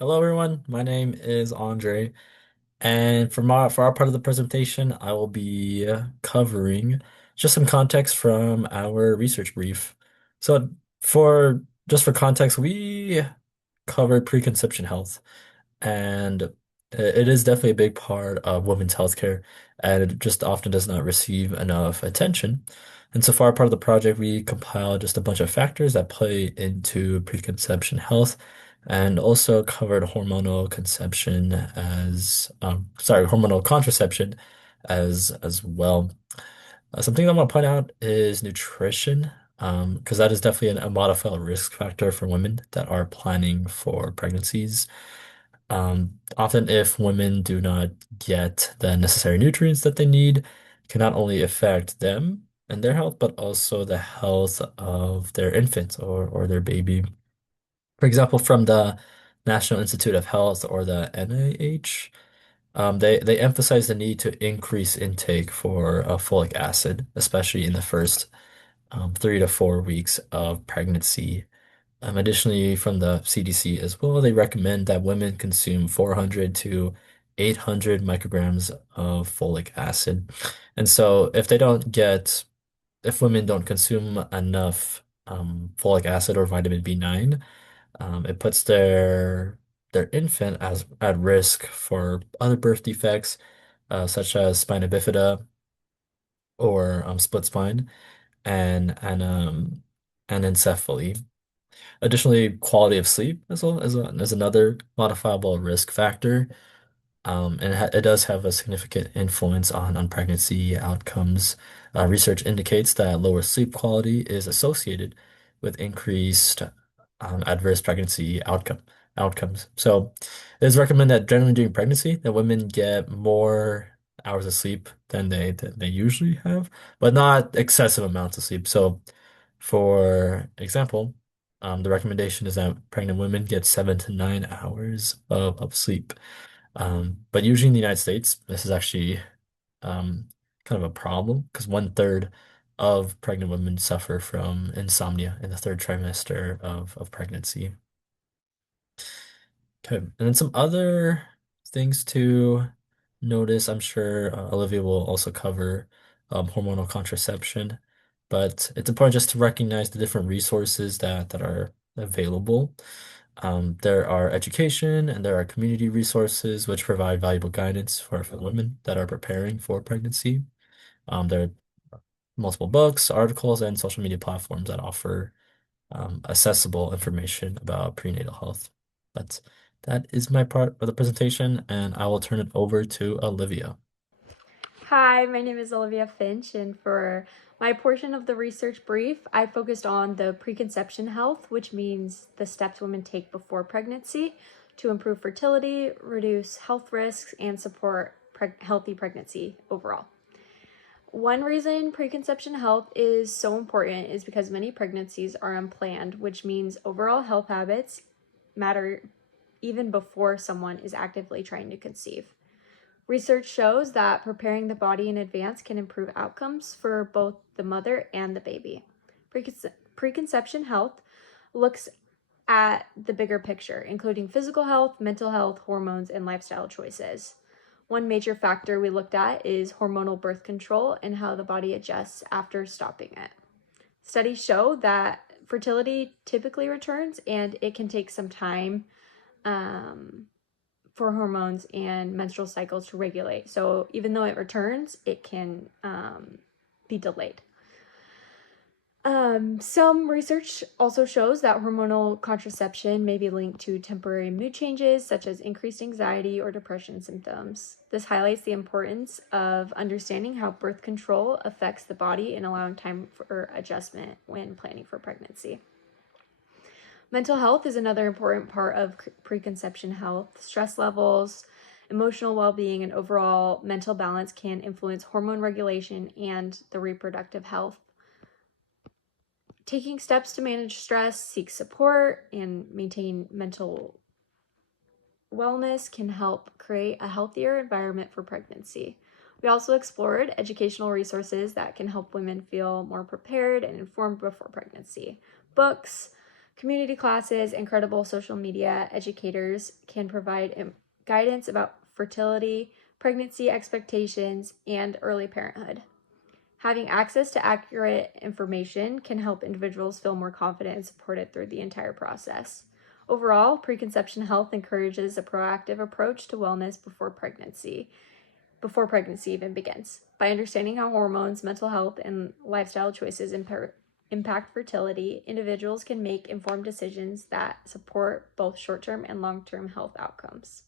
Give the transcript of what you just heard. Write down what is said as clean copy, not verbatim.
Hello everyone, my name is Andre, and for our part of the presentation, I will be covering just some context from our research brief. So for for context, we covered preconception health, and it is definitely a big part of women's healthcare, and it just often does not receive enough attention. And so for our part of the project, we compiled just a bunch of factors that play into preconception health, and also covered hormonal conception hormonal contraception as well. Something I want to point out is nutrition, because that is definitely a modifiable risk factor for women that are planning for pregnancies. Often, if women do not get the necessary nutrients that they need, it can not only affect them and their health, but also the health of their infant or their baby. For example, from the National Institute of Health or the NIH, they emphasize the need to increase intake for folic acid, especially in the first 3 to 4 weeks of pregnancy. Additionally, from the CDC as well, they recommend that women consume 400 to 800 micrograms of folic acid. And so, if women don't consume enough folic acid or vitamin B9, it puts their infant as at risk for other birth defects, such as spina bifida or split spine and anencephaly. Additionally, quality of sleep is another modifiable risk factor. And it does have a significant influence on pregnancy outcomes. Research indicates that lower sleep quality is associated with increased adverse pregnancy outcomes. So it is recommended that generally during pregnancy that women get more hours of sleep than they usually have, but not excessive amounts of sleep. So for example, the recommendation is that pregnant women get 7 to 9 hours of sleep. But usually in the United States, this is actually um, kind of a problem because 1/3 of pregnant women suffer from insomnia in the third trimester of pregnancy. Okay, and then some other things to notice. I'm sure Olivia will also cover hormonal contraception, but it's important just to recognize the different resources that are available. There are education and there are community resources which provide valuable guidance for women that are preparing for pregnancy. There are multiple books, articles, and social media platforms that offer accessible information about prenatal health. But that is my part of the presentation, and I will turn it over to Olivia. Hi, my name is Olivia Finch, and for my portion of the research brief, I focused on the preconception health, which means the steps women take before pregnancy to improve fertility, reduce health risks, and support healthy pregnancy overall. One reason preconception health is so important is because many pregnancies are unplanned, which means overall health habits matter even before someone is actively trying to conceive. Research shows that preparing the body in advance can improve outcomes for both the mother and the baby. Preconception health looks at the bigger picture, including physical health, mental health, hormones, and lifestyle choices. One major factor we looked at is hormonal birth control and how the body adjusts after stopping it. Studies show that fertility typically returns and it can take some time um, for hormones and menstrual cycles to regulate. So even though it returns, it can be delayed. Some research also shows that hormonal contraception may be linked to temporary mood changes, such as increased anxiety or depression symptoms. This highlights the importance of understanding how birth control affects the body and allowing time for adjustment when planning for pregnancy. Mental health is another important part of preconception health. Stress levels, emotional well being, and overall mental balance can influence hormone regulation and the reproductive health. Taking steps to manage stress, seek support, and maintain mental wellness can help create a healthier environment for pregnancy. We also explored educational resources that can help women feel more prepared and informed before pregnancy. Books, Community classes and credible social media educators can provide guidance about fertility, pregnancy expectations, and early parenthood. Having access to accurate information can help individuals feel more confident and supported through the entire process. Overall, preconception health encourages a proactive approach to wellness before pregnancy even begins. By understanding how hormones, mental health, and lifestyle choices impact fertility, individuals can make informed decisions that support both short term and long term health outcomes.